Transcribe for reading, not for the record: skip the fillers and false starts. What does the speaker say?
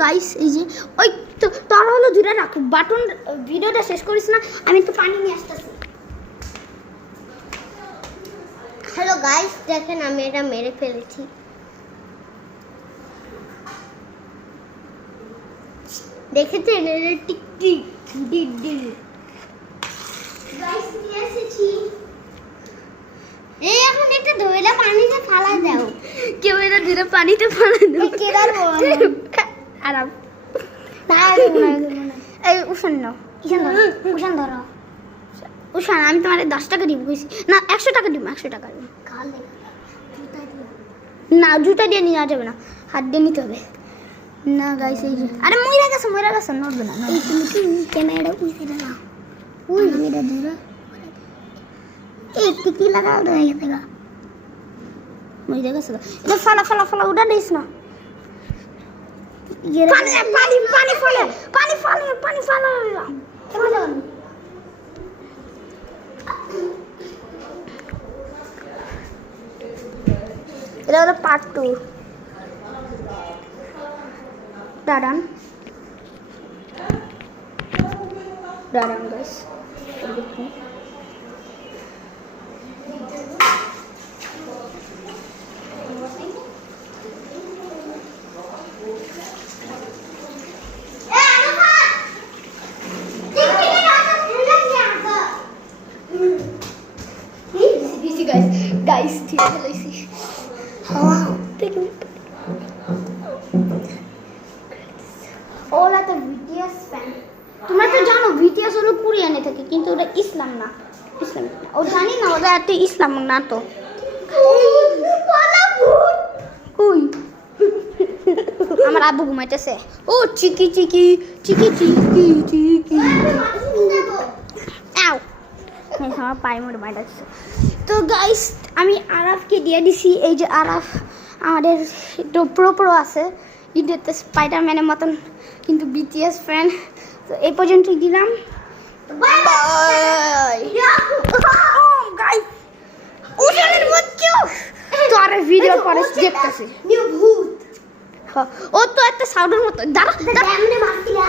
guys এই যে ওই তোরা হলো দুটা রাখ বাটন ভিডিওটা শেষ করিস না আমি একটু পানি নিয়ে আসতেছি হ্যালো গাইস দেখেন আমি এটা মেরে ফেলেছি দেখেছেন এটা tick tick did did guys নিয়ে এসেছি এই এখন এটা ধরে পানিতে ফালা দাও কেউ এটা ধরে পানিতে ফেলে দাও কেদার আরাম না এই উষান নাও উষান ধরো উষান আমি তোমার 10 টাকা দিব কইছি না 100 টাকা দিব 100 টাকা দিব কালে জুতা দিয়ে না জুতা দিয়ে নিয়ে যাবে না হাত দিয়ে নিতে হবে না গাইস এই যে আরে মইরা গেছে নড়বে না এই তুমি ক্যামেরা উইছে না ওই এটা ধরে এই টিকি লাগাও দে এটা মইরা গেছে এটা ফালা উড়া দিস না পানি ফালা এটা হলো পার্ট 2 দাঁড়ান গাইস গাইস ঠিক আছে ওরা তো বিটিএস ফ্যান তোমরা তো জানো বিটিএস হলো কোরিয়ানে থাকে কিন্তু ওটা ইসলাম না ও জানি না ওরা এত ইসলাম না তো ওই আমার আব্বু ঘুমাইতেছে ও চিকি আও আমার পায়ে মোড়ে মাইটাচ্ছে তো গাইস আমি আরাফকে দিয়ে দিছি এই যে আরাফ আমাদের একটু প্রো আছে ইন্ডিয়াতে স্পাইডারম্যানের মতন কিন্তু বিটিএস ফ্যান তো এই পর্যন্তই দিলাম বাই গাইস উঠানের মধ্যে তো আর ভিডিও পরে দেখতেছি নিউ ভূত ও তো একটা সাউন্ডের মতো দাঁড়া এমনি মারছিলা